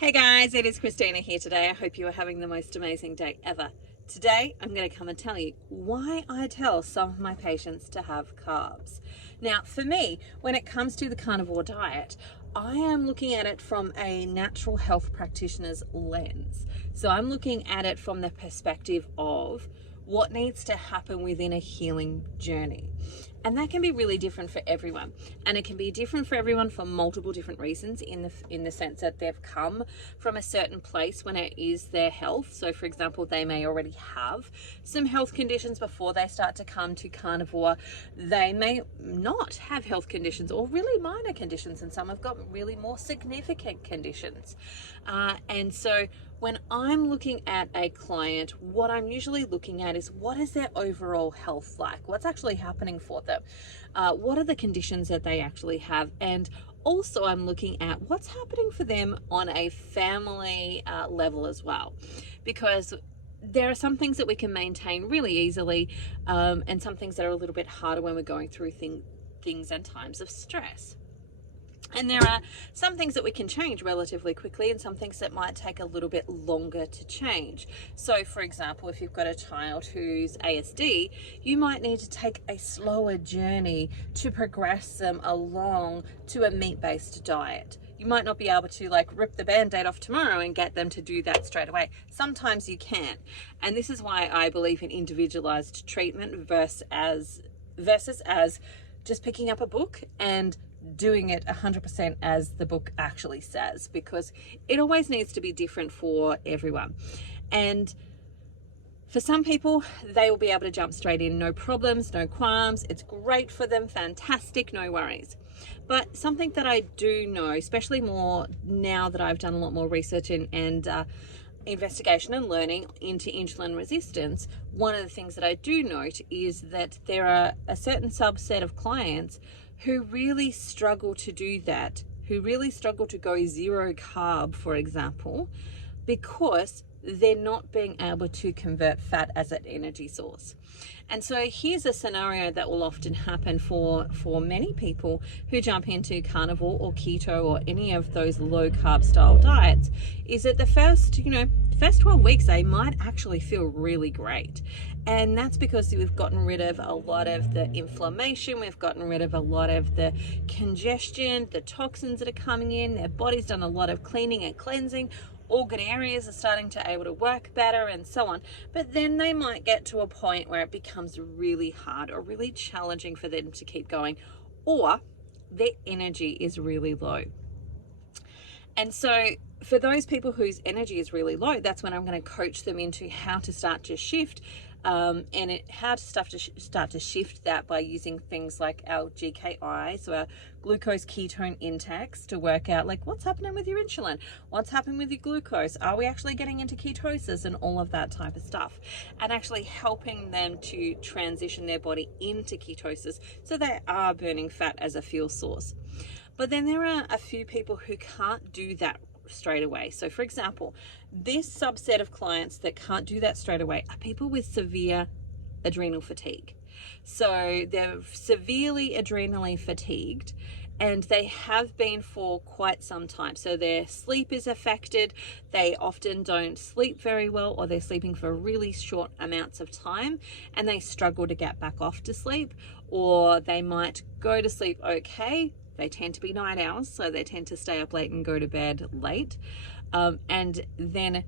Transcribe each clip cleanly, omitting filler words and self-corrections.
Hey guys, it is Christina here today. I hope you are having the most amazing day ever. Today, I'm going to come and tell you why I tell some of my patients to have carbs. Now, for me, when it comes to the carnivore diet, I am looking at it from a natural health practitioner's lens. So I'm looking at it from the perspective of what needs to happen within a healing journey. And that can be really different for everyone. And it can be different for everyone for multiple different reasons in the sense that they've come from a certain place when it is their health. So for example, they may already have some health conditions before they start to come to carnivore. They may not have health conditions or really minor conditions, and some have got really more significant conditions. And so when I'm looking at a client, what I'm usually looking at is what is their overall health like? What's actually happening for them? What are the conditions that they actually have? And also I'm looking at what's happening for them on a family level as well, because there are some things that we can maintain really easily, and some things that are a little bit harder when we're going through things and times of stress. And there are some things that we can change relatively quickly and some things that might take a little bit longer to change. So for example, if you've got a child who's ASD, you might need to take a slower journey to progress them along to a meat-based diet. You might not be able to rip the band-aid off tomorrow and get them to do that straight away. Sometimes you can. And this is why I believe in individualized treatment versus as just picking up a book and doing it 100% as the book actually says, because it always needs to be different for everyone. And for some people, they will be able to jump straight in, no problems, no qualms. It's great for them, fantastic, no worries. But something that I do know, especially more now that I've done a lot more research and investigation and learning into insulin resistance, one of the things that I do note is that there are a certain subset of clients who really struggle to do that, who really struggle to go zero carb, for example, because they're not being able to convert fat as an energy source. And so here's a scenario that will often happen for many people who jump into carnivore or keto or any of those low carb style diets, is that the first 12 weeks they might actually feel really great. And that's because we've gotten rid of a lot of the inflammation, we've gotten rid of a lot of the congestion, the toxins that are coming in, their body's done a lot of cleaning and cleansing, organ areas are starting to able to work better and so on. But then they might get to a point where it becomes really hard or really challenging for them to keep going, or their energy is really low. And so for those people whose energy is really low, that's when I'm going to coach them into how to start to shift, how to start to shift that by using things like our GKI, so our glucose ketone index, to work out what's happening with your insulin, what's happening with your glucose, are we actually getting into ketosis, and all of that type of stuff, and actually helping them to transition their body into ketosis so they are burning fat as a fuel source. But then there are a few people who can't do that straight away. So for example, this subset of clients that can't do that straight away are people with severe adrenal fatigue. So they're severely adrenally fatigued, and they have been for quite some time. So their sleep is affected. They often don't sleep very well, or they're sleeping for really short amounts of time and they struggle to get back off to sleep, or they might go to sleep okay. They tend to be night owls, so they tend to stay up late and go to bed late. And then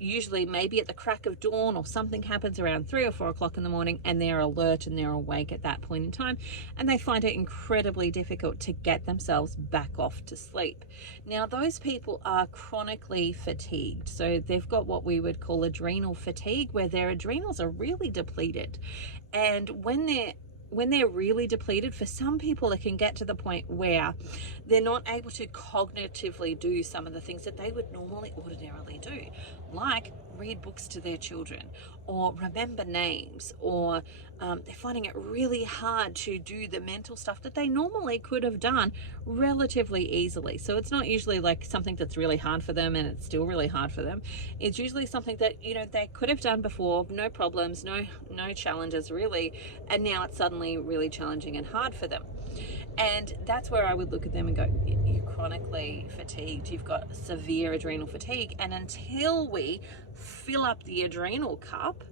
usually maybe at the crack of dawn or something happens around 3 or 4 o'clock in the morning, and they're alert and they're awake at that point in time, and they find it incredibly difficult to get themselves back off to sleep. Now, those people are chronically fatigued. So they've got what we would call adrenal fatigue, where their adrenals are really depleted. And when they're really depleted, for some people it can get to the point where they're not able to cognitively do some of the things that they would normally ordinarily do, like read books to their children or remember names, or they're finding it really hard to do the mental stuff that they normally could have done relatively easily. So it's not usually something that's really hard for them and it's still really hard for them. It's usually something that they could have done before, no problems, no challenges really, and now it's suddenly really challenging and hard for them. And that's where I would look at them and go, you're chronically fatigued, you've got severe adrenal fatigue. And until we fill up the adrenal cup,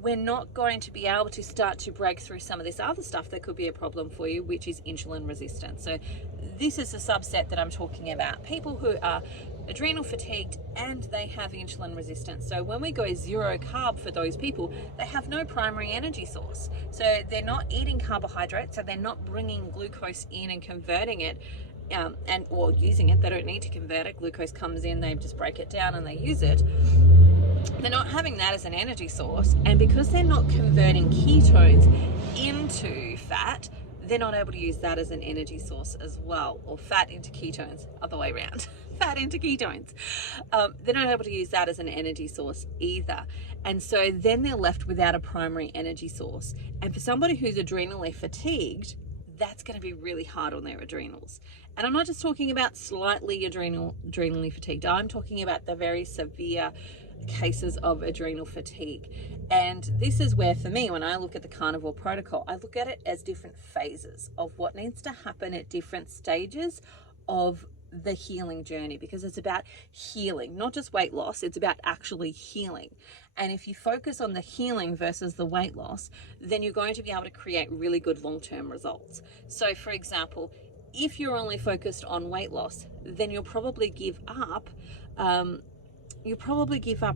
we're not going to be able to start to break through some of this other stuff that could be a problem for you, which is insulin resistance. So this is a subset that I'm talking about. People who are adrenal fatigued and they have insulin resistance. So when we go zero carb for those people, they have no primary energy source. So they're not eating carbohydrates, so they're not bringing glucose in and converting it or using it. They don't need to convert it. Glucose comes in, they just break it down and they use it. They're not having that as an energy source, and because they're not converting ketones into fat, they're not able to use that as an energy source as well, or fat into ketones, other way around, fat into ketones. They're not able to use that as an energy source either. And so then they're left without a primary energy source. And for somebody who's adrenally fatigued, that's going to be really hard on their adrenals. And I'm not just talking about slightly adrenally fatigued. I'm talking about the very severe cases of adrenal fatigue. And this is where, for me, when I look at the carnivore protocol, I look at it as different phases of what needs to happen at different stages of the healing journey, because it's about healing, not just weight loss. It's about actually healing. And if you focus on the healing versus the weight loss, then you're going to be able to create really good long-term results. So for example, if you're only focused on weight loss, then you'll probably give up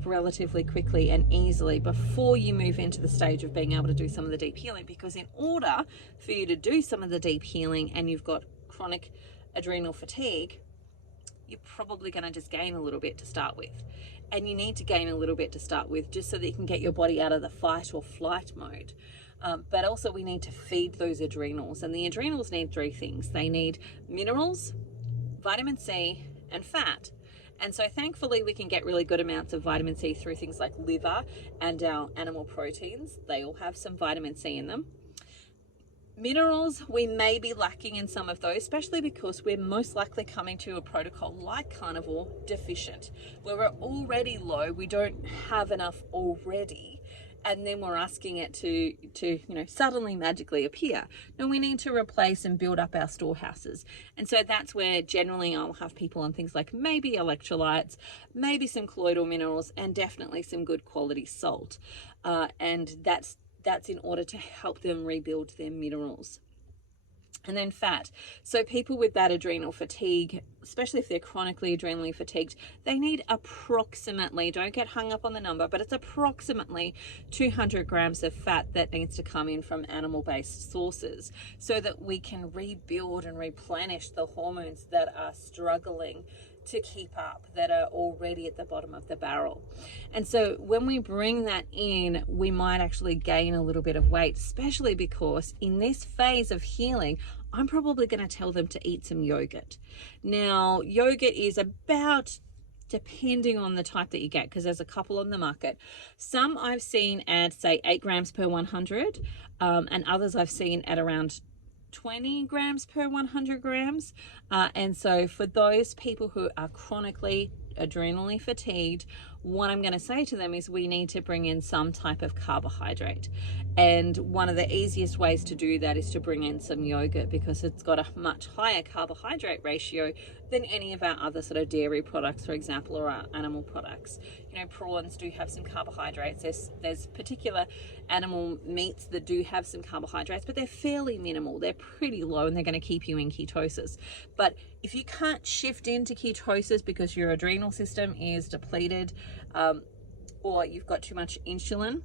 relatively quickly and easily before you move into the stage of being able to do some of the deep healing. Because in order for you to do some of the deep healing and you've got chronic adrenal fatigue, you're probably going to just gain a little bit to start with. And you need to gain a little bit to start with just so that you can get your body out of the fight or flight mode. But also we need to feed those adrenals. And the adrenals need three things. They need minerals, vitamin C, and fat. And so thankfully we can get really good amounts of vitamin C through things like liver and our animal proteins. They all have some vitamin C in them. Minerals, we may be lacking in some of those, especially because we're most likely coming to a protocol like carnivore deficient, where we're already low, we don't have enough already, and then we're asking it to suddenly magically appear. No, we need to replace and build up our storehouses. And so that's where generally I'll have people on things like maybe electrolytes, maybe some colloidal minerals, and definitely some good quality salt. And that's in order to help them rebuild their minerals. And then fat. So people with that adrenal fatigue, especially if they're chronically adrenally fatigued, they need approximately, don't get hung up on the number, but it's approximately 200 grams of fat that needs to come in from animal-based sources so that we can rebuild and replenish the hormones that are struggling to keep up, that are already at the bottom of the barrel. And so when we bring that in, we might actually gain a little bit of weight, especially because in this phase of healing, I'm probably going to tell them to eat some yogurt. Now, yogurt is about, depending on the type that you get, because there's a couple on the market. Some I've seen at, say, 8 grams per 100, and others I've seen at around 20 grams per 100 grams. And so for those people who are chronically adrenally fatigued, what I'm going to say to them is we need to bring in some type of carbohydrate. And one of the easiest ways to do that is to bring in some yogurt, because it's got a much higher carbohydrate ratio than any of our other sort of dairy products, for example, or our animal products. Prawns do have some carbohydrates. There's particular animal meats that do have some carbohydrates, but they're fairly minimal. They're pretty low, and they're going to keep you in ketosis. But if you can't shift into ketosis because your adrenal system is depleted, or you've got too much insulin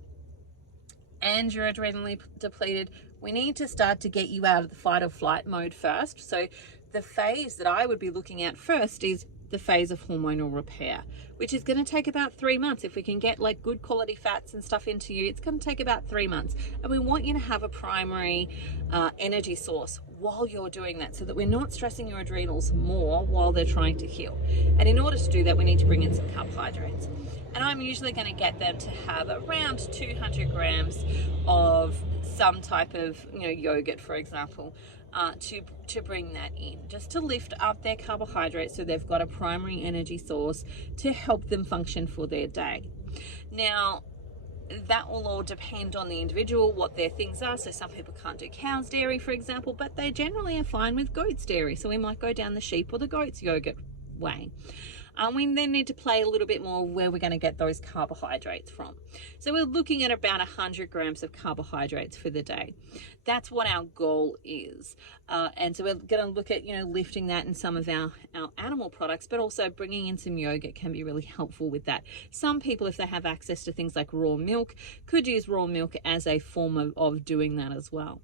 and you're adrenally depleted, we need to start to get you out of the fight or flight mode first. So the phase that I would be looking at first is the phase of hormonal repair, which is going to take about 3 months. If we can get like good quality fats and stuff into you, it's going to take about 3 months. And we want you to have a primary energy source while you're doing that, so that we're not stressing your adrenals more while they're trying to heal. And in order to do that, we need to bring in some carbohydrates. And I'm usually going to get them to have around 200 grams of some type of yogurt, for example, to bring that in, just to lift up their carbohydrates so they've got a primary energy source to help them function for their day. Now, that will all depend on the individual, what their things are. So some people can't do cow's dairy, for example, but they generally are fine with goat's dairy. So we might go down the sheep or the goat's yogurt way. We then need to play a little bit more where we're going to get those carbohydrates from. So we're looking at about 100 grams of carbohydrates for the day. That's what our goal is. And so we're going to look at, lifting that in some of our animal products, but also bringing in some yogurt can be really helpful with that. Some people, if they have access to things like raw milk, could use raw milk as a form of doing that as well.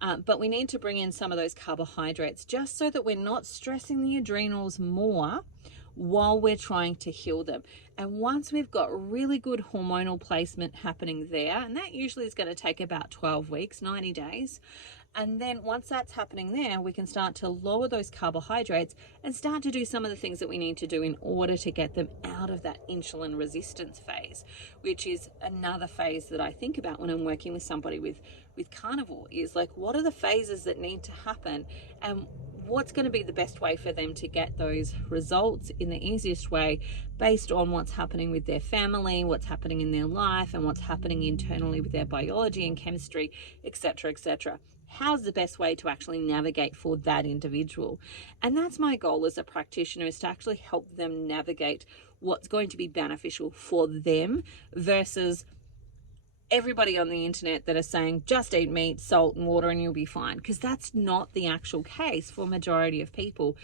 But we need to bring in some of those carbohydrates just so that we're not stressing the adrenals more while we're trying to heal them. And once we've got really good hormonal placement happening there, and that usually is going to take about 12 weeks, 90 days. And then once that's happening there, we can start to lower those carbohydrates and start to do some of the things that we need to do in order to get them out of that insulin resistance phase, which is another phase that I think about when I'm working with somebody with carnivore, is like, what are the phases that need to happen, and what's going to be the best way for them to get those results in the easiest way based on what's happening with their family, what's happening in their life, and what's happening internally with their biology and chemistry, etc., etc. How's the best way to actually navigate for that individual? And that's my goal as a practitioner, is to actually help them navigate what's going to be beneficial for them versus everybody on the internet that are saying just eat meat, salt and water and you'll be fine, because that's not the actual case for majority of people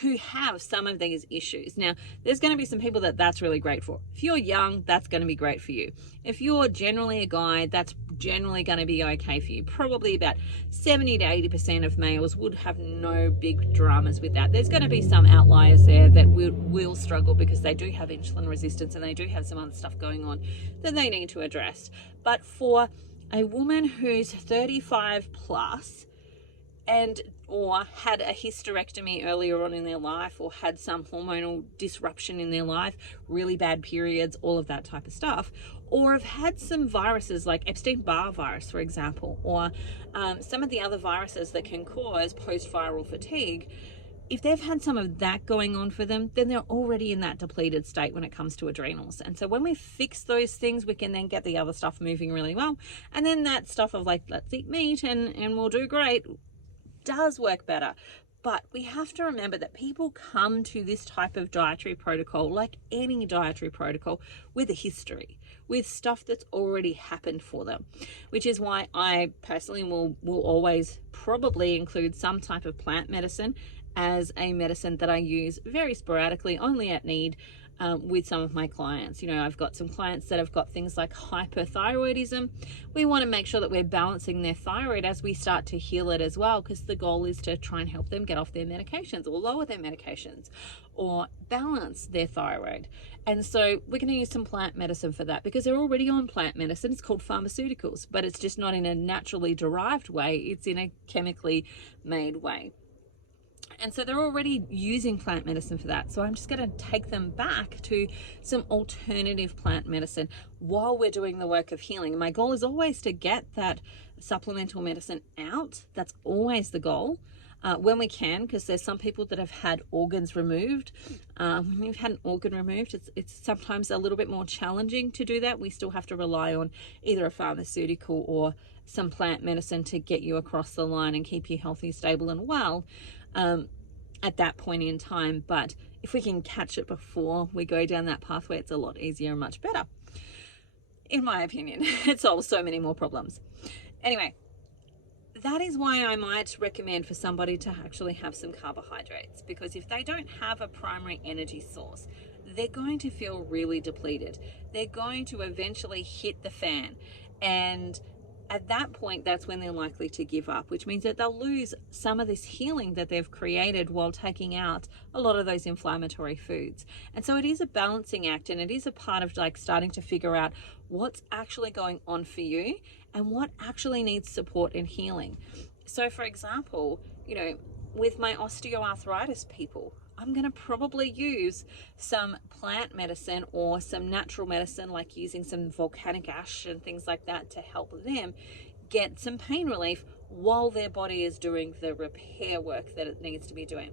who have some of these issues. Now, there's going to be some people that's really great for. If you're young, that's going to be great for you. If you're generally a guy, that's generally going to be okay for you. Probably about 70 to 80% of males would have no big dramas with that. There's going to be some outliers there that will struggle because they do have insulin resistance and they do have some other stuff going on that they need to address. But for a woman who's 35 plus or had a hysterectomy earlier on in their life, or had some hormonal disruption in their life, really bad periods, all of that type of stuff, or have had some viruses like Epstein-Barr virus, for example, or some of the other viruses that can cause post-viral fatigue, if they've had some of that going on for them, then they're already in that depleted state when it comes to adrenals. And so when we fix those things, we can then get the other stuff moving really well. And then that stuff of like, let's eat meat and we'll do great, does work better. But we have to remember that people come to this type of dietary protocol, like any dietary protocol, with a history, with stuff that's already happened for them, which is why I personally will always probably include some type of plant medicine as a medicine that I use very sporadically, only at need, with some of my clients. I've got some clients that have got things like hyperthyroidism. We want to make sure that we're balancing their thyroid as we start to heal it as well, because the goal is to try and help them get off their medications or lower their medications or balance their thyroid. And so we're going to use some plant medicine for that, because they're already on plant medicine. It's called pharmaceuticals, but it's just not in a naturally derived way. It's in a chemically made way. And so they're already using plant medicine for that. So I'm just going to take them back to some alternative plant medicine while we're doing the work of healing. And my goal is always to get that supplemental medicine out. That's always the goal. When we can, because there's some people that have had organs removed. When you've had an organ removed, it's sometimes a little bit more challenging to do that. We still have to rely on either a pharmaceutical or some plant medicine to get you across the line and keep you healthy, stable and well at that point in time. But if we can catch it before we go down that pathway, it's a lot easier and much better, in my opinion. It solves so many more problems. Anyway, that is why I might recommend for somebody to actually have some carbohydrates, because if they don't have a primary energy source, they're going to feel really depleted. They're going to eventually hit the fan, and at that point, that's when they're likely to give up, which means that they'll lose some of this healing that they've created while taking out a lot of those inflammatory foods. And so it is a balancing act, and it is a part of like starting to figure out what's actually going on for you and what actually needs support and healing. So for example, with my osteoarthritis people, I'm going to probably use some plant medicine or some natural medicine, like using some volcanic ash and things like that to help them get some pain relief while their body is doing the repair work that it needs to be doing.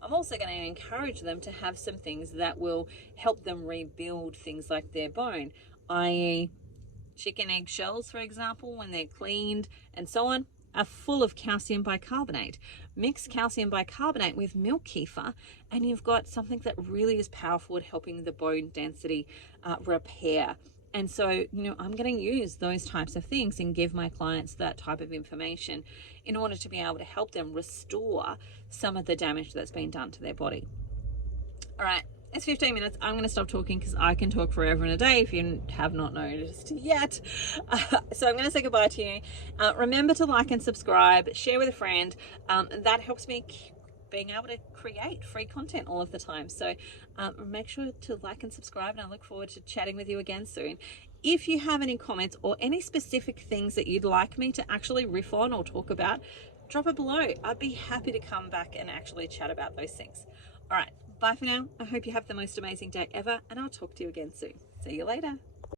I'm also going to encourage them to have some things that will help them rebuild things like their bone, i.e. chicken egg shells, for example, when they're cleaned and so on, are full of calcium bicarbonate. Mix calcium bicarbonate with milk kefir and you've got something that really is powerful at helping the bone density repair. And so, I'm going to use those types of things and give my clients that type of information in order to be able to help them restore some of the damage that's been done to their body. All right, it's 15 minutes. I'm going to stop talking because I can talk forever and a day if you have not noticed yet. So I'm going to say goodbye to you. Remember to like and subscribe, share with a friend. That helps me being able to create free content all of the time. So make sure to like and subscribe, and I look forward to chatting with you again soon. If you have any comments or any specific things that you'd like me to actually riff on or talk about, drop it below. I'd be happy to come back and actually chat about those things. All right, bye for now. I hope you have the most amazing day ever, and I'll talk to you again soon. See you later.